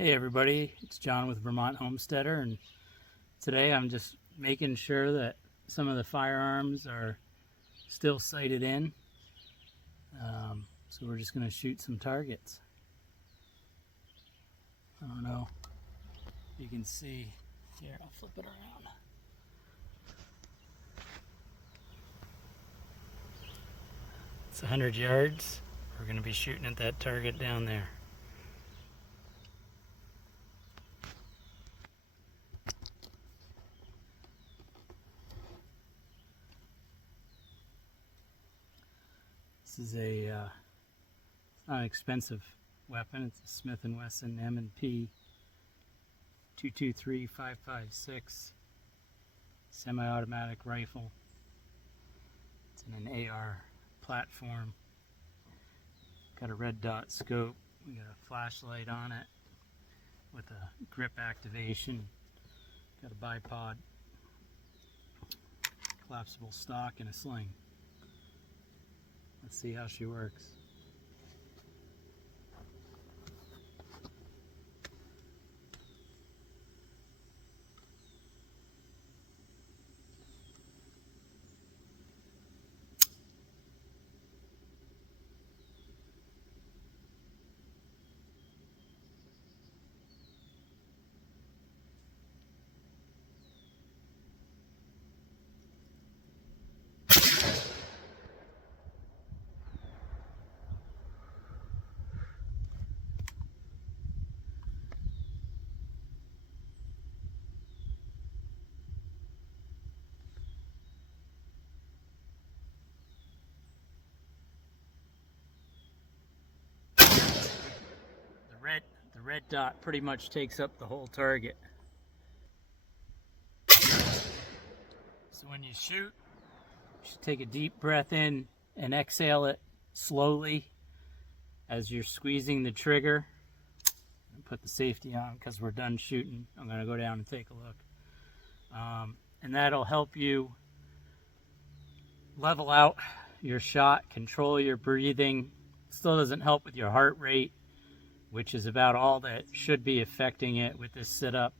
Hey everybody, it's John with Vermont Homesteader, and today I'm just making sure that some of the firearms are still sighted in. So we're just going to shoot some targets. I don't know if you can see. Here, I'll flip it around. It's 100 yards. We're going to be shooting at that target down there. This is it's not an expensive weapon. It's a Smith & Wesson M&P 223-556 semi-automatic rifle. It's in an AR platform. Got a red dot scope. We got a flashlight on it with a grip activation. Got a bipod, collapsible stock, and a sling. Let's see how she works. The red dot pretty much takes up the whole target. So when you shoot, you should take a deep breath in and exhale it slowly as you're squeezing the trigger. Put the safety on because we're done shooting. I'm going to go down and take a look. And that'll help you level out your shot, control your breathing. Still doesn't help with your heart rate, which is about all that should be affecting it with this setup.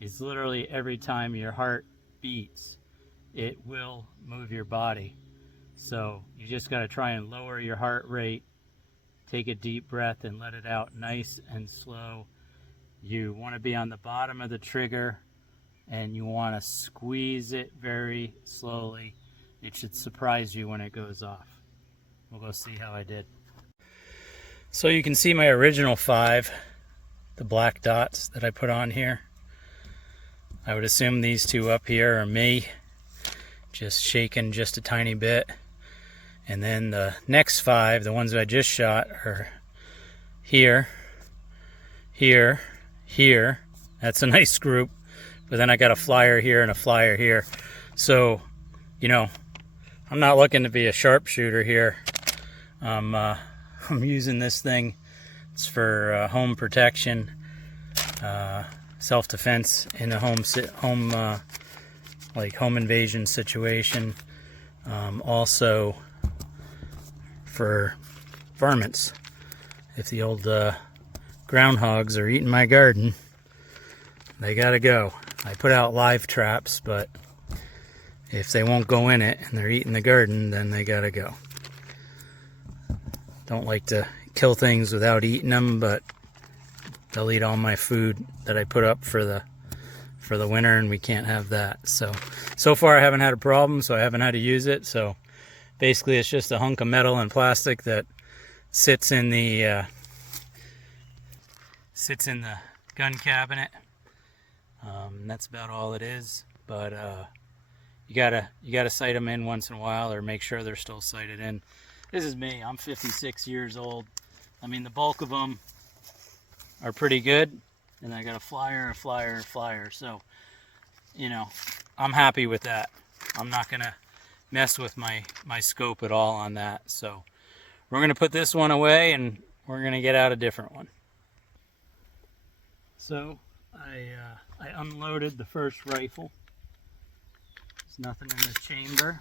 Is literally every time your heart beats, it will move your body. So you just got to try and lower your heart rate, take a deep breath and let it out nice and slow. You want to be on the bottom of the trigger and you want to squeeze it very slowly. It should surprise you when it goes off. We'll go see how I did. So you can see my original 5, the black dots that I put on here. I would assume these 2 up here are me, just shaken just a tiny bit. And then the next 5, the ones that I just shot, are here, here, here. That's a nice group. But then I got a flyer here and a flyer here. So, you know, I'm not looking to be a sharpshooter here. I'm using this thing. It's for home protection, self-defense in a home invasion situation. Also for varmints. If the old groundhogs are eating my garden, they gotta go. I put out live traps, but if they won't go in it and they're eating the garden, then they gotta go. Don't like to kill things without eating them, but they'll eat all my food that I put up for the winter, and we can't have that. So far I haven't had a problem, so I haven't had to use it. So basically it's just a hunk of metal and plastic that sits in the gun cabinet. That's about all it is. But you gotta sight them in once in a while, or make sure they're still sighted in. This is me. I'm 56 years old. I mean, the bulk of them are pretty good. And I got a flyer, a flyer, a flyer. So, you know, I'm happy with that. I'm not going to mess with my scope at all on that. So we're going to put this one away and we're going to get out a different one. So I unloaded the first rifle. There's nothing in the chamber.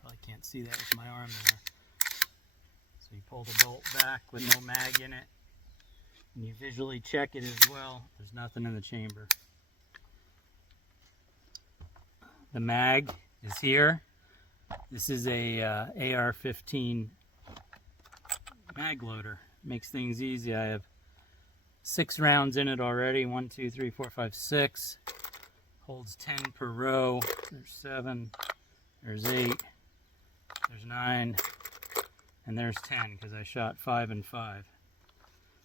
Probably can't see that with my arm there. So you pull the bolt back with no mag in it. And you visually check it as well. There's nothing in the chamber. The mag is here. This is a AR-15 mag loader. Makes things easy. I have 6 rounds in it already. 1, 2, 3, 4, 5, 6. Holds 10 per row. There's 7. There's 8. There's 9. And there's 10 because I shot 5 and 5.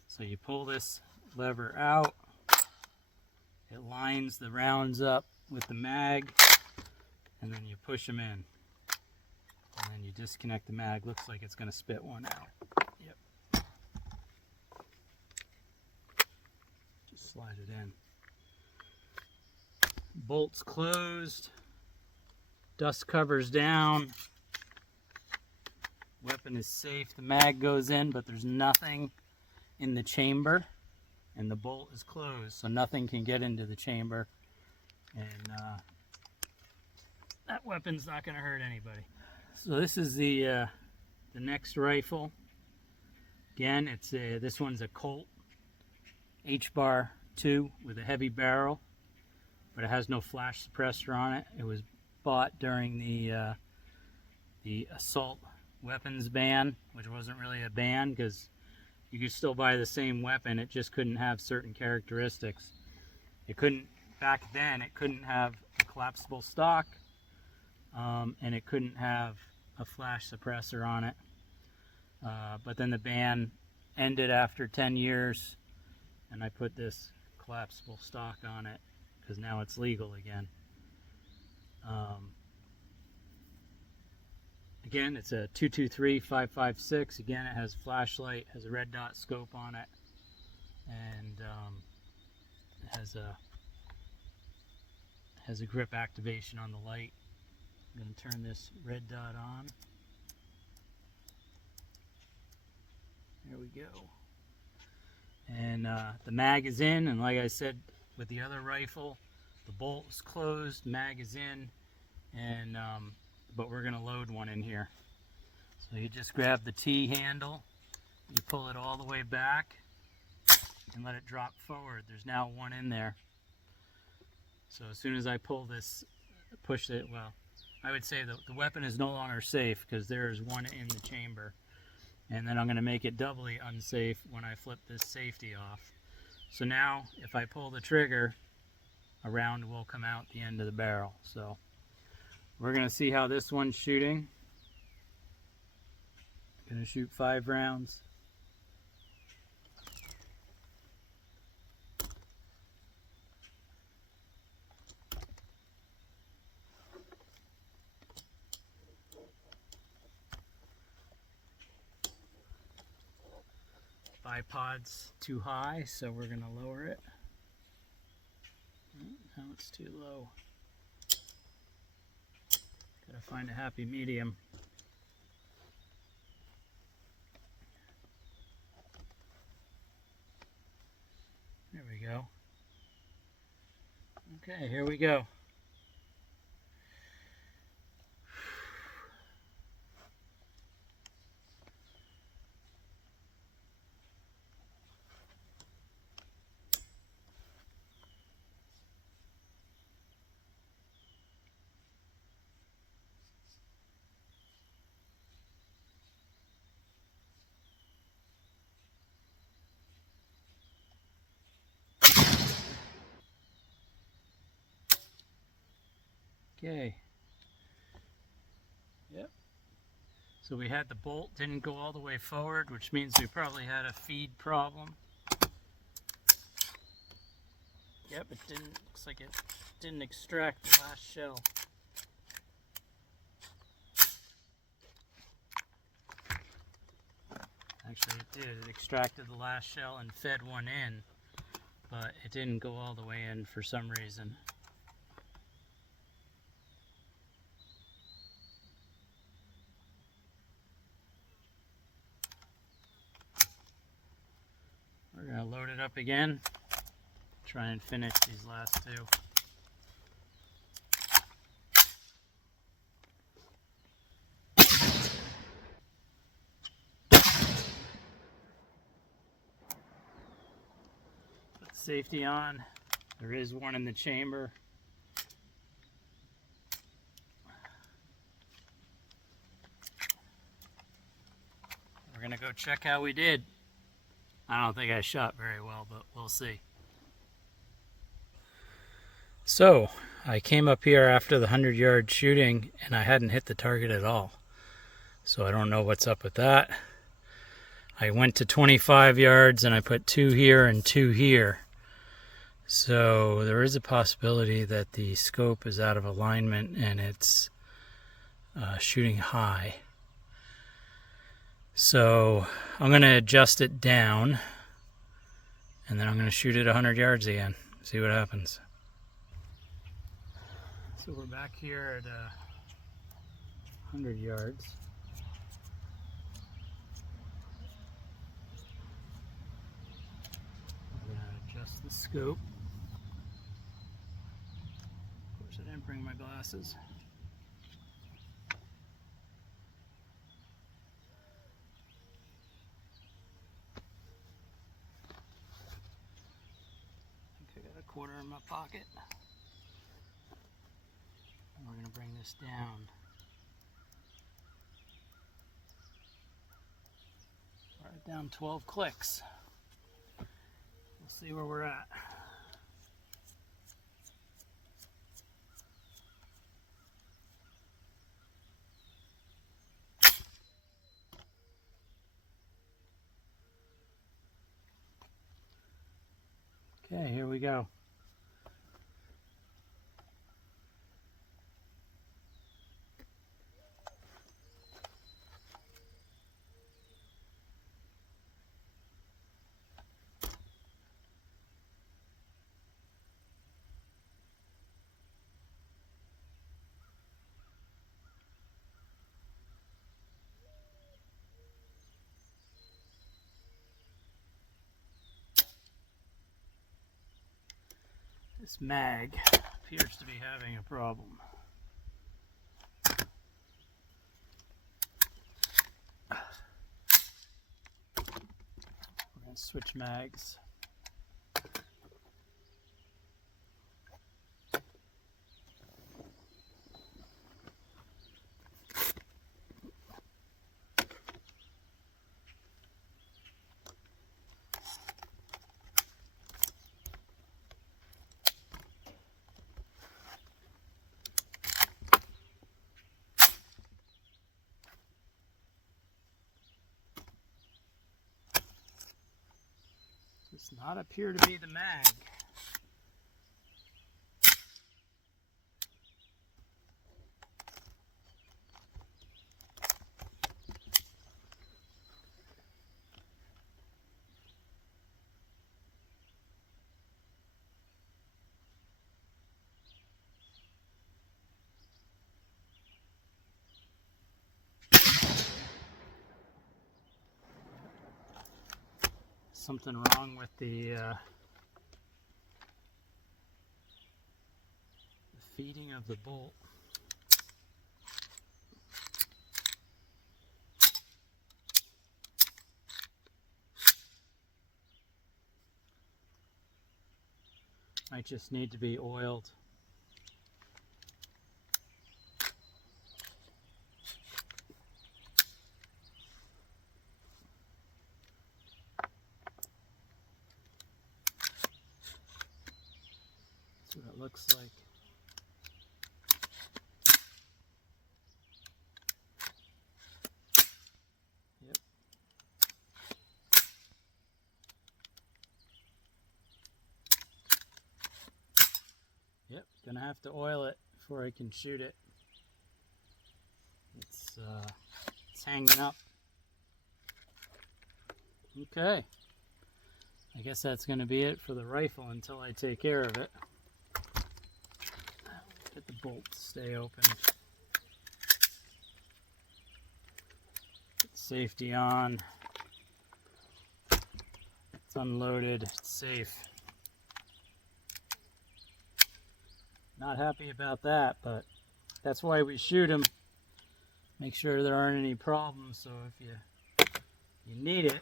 So you pull this lever out. It lines the rounds up with the mag. And then you push them in. And then you disconnect the mag. Looks like it's going to spit one out. Yep. Just slide it in. Bolts closed. Dust covers down. Weapon is safe. The mag goes in, but there's nothing in the chamber. And the bolt is closed, so nothing can get into the chamber. And that weapon's not going to hurt anybody. So this is the next rifle. Again, it's this one's a Colt H-Bar 2 with a heavy barrel, but it has no flash suppressor on it. It was bought during the assault weapons ban, which wasn't really a ban because you could still buy the same weapon. It just couldn't have certain characteristics. It couldn't, back then, it couldn't have a collapsible stock, and it couldn't have a flash suppressor on it. But then the ban ended after 10 years, and I put this collapsible stock on it because now it's legal again. Again, it's a 223-556. Again, it has flashlight, has a red dot scope on it, and it has a grip activation on the light. I'm going to turn this red dot on. There we go. And the mag is in, and like I said with the other rifle, the bolt is closed, mag is in, and but we're going to load one in here. So you just grab the T handle, you pull it all the way back, and let it drop forward. There's now one in there. So as soon as I pull this, push it, well, I would say the weapon is no longer safe because there is one in the chamber. And then I'm going to make it doubly unsafe when I flip this safety off. So now, if I pull the trigger, a round will come out the end of the barrel. So we're going to see how this one's shooting. I'm going to shoot 5 rounds. Bipod's too high, so we're going to lower it. Now it's too low. Gotta find a happy medium. There we go. Okay, here we go. Okay. Yep. So we had the bolt didn't go all the way forward, which means we probably had a feed problem. Yep, it didn't, looks like it didn't extract the last shell. Actually it did, it extracted the last shell and fed one in, but it didn't go all the way in for some reason. We're going to load it up again, try and finish these last 2. Safety on. There is one in the chamber. We're gonna go check how we did. I don't think I shot very well, but we'll see. So, I came up here after the 100-yard shooting and I hadn't hit the target at all. So I don't know what's up with that. I went to 25 yards and I put 2 here and 2 here. So there is a possibility that the scope is out of alignment and it's shooting high. So I'm going to adjust it down and then I'm going to shoot it 100 yards again. See what happens. So we're back here at 100 yards. I'm going to adjust the scope. Of course, I didn't bring my glasses. I think I got a quarter in my pocket. And we're going to bring this down. Right down 12 clicks. We'll see where we're at. Okay, here we go. This mag appears to be having a problem. We're going to switch mags. Does not appear to be the mag. Something wrong with the feeding of the bolt. Might just need to be oiled. That's what it looks like. Yep. Yep, gonna have to oil it before I can shoot it. It's hanging up. Okay. I guess that's gonna be it for the rifle until I take care of it. Get the bolt to stay open. Get safety on. It's unloaded. It's safe. Not happy about that, but that's why we shoot them. Make sure there aren't any problems, so if you need it,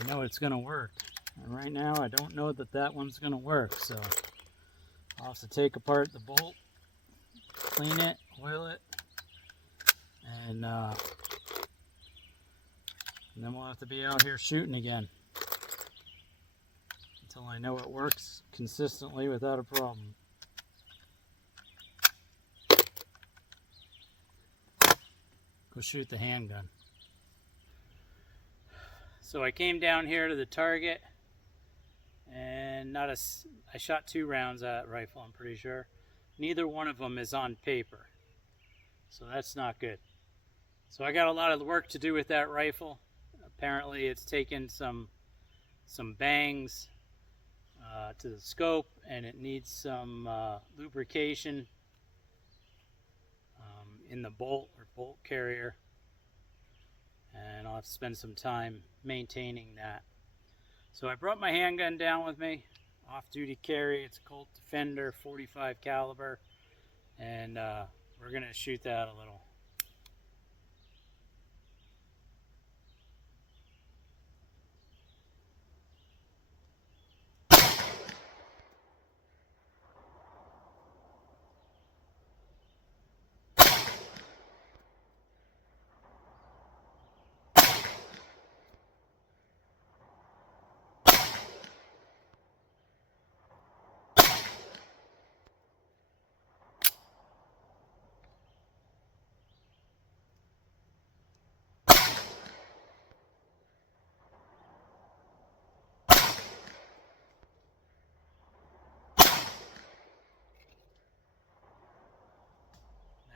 you know it's going to work. And right now I don't know that that one's going to work, so I'll have to take apart the bolt, clean it, oil it, and then we'll have to be out here shooting again until I know it works consistently without a problem. Go shoot the handgun. So I came down here to the target, and I shot 2 rounds at that rifle, I'm pretty sure. Neither one of them is on paper, so that's not good. So I got a lot of work to do with that rifle. Apparently it's taken some bangs to the scope, and it needs some lubrication in the bolt or bolt carrier, and I'll have to spend some time maintaining that. So I brought my handgun down with me, off-duty carry. It's a Colt Defender 45 caliber, and we're gonna shoot that a little.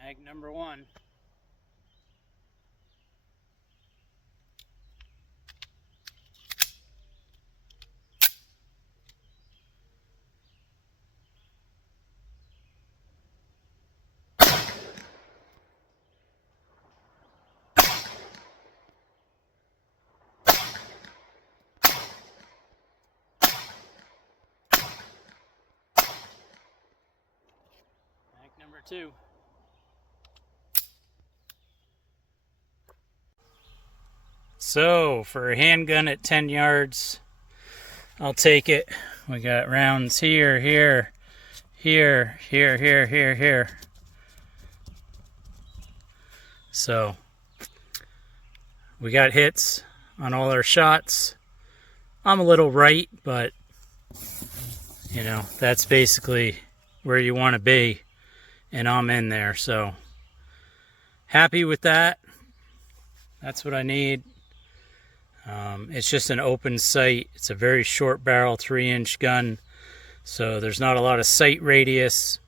Mag number 1. Mag number 2. So for a handgun at 10 yards, I'll take it. We got rounds here, here, here, here, here, here, here. So we got hits on all our shots. I'm a little right, but you know, that's basically where you want to be, and I'm in there. So happy with that. That's what I need. It's just an open sight. It's a very short barrel 3-inch gun, so there's not a lot of sight radius,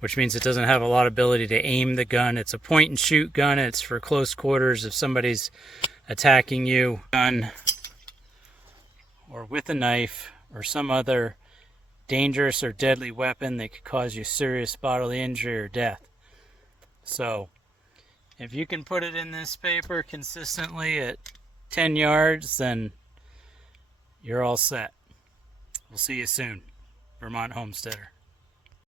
which means it doesn't have a lot of ability to aim the gun. It's a point and shoot gun. It's for close quarters if somebody's attacking you, gun, or with a knife or some other dangerous or deadly weapon that could cause you serious bodily injury or death. So if you can put it in this paper consistently at 10 yards, then you're all set. We'll see you soon. Vermont Homesteader.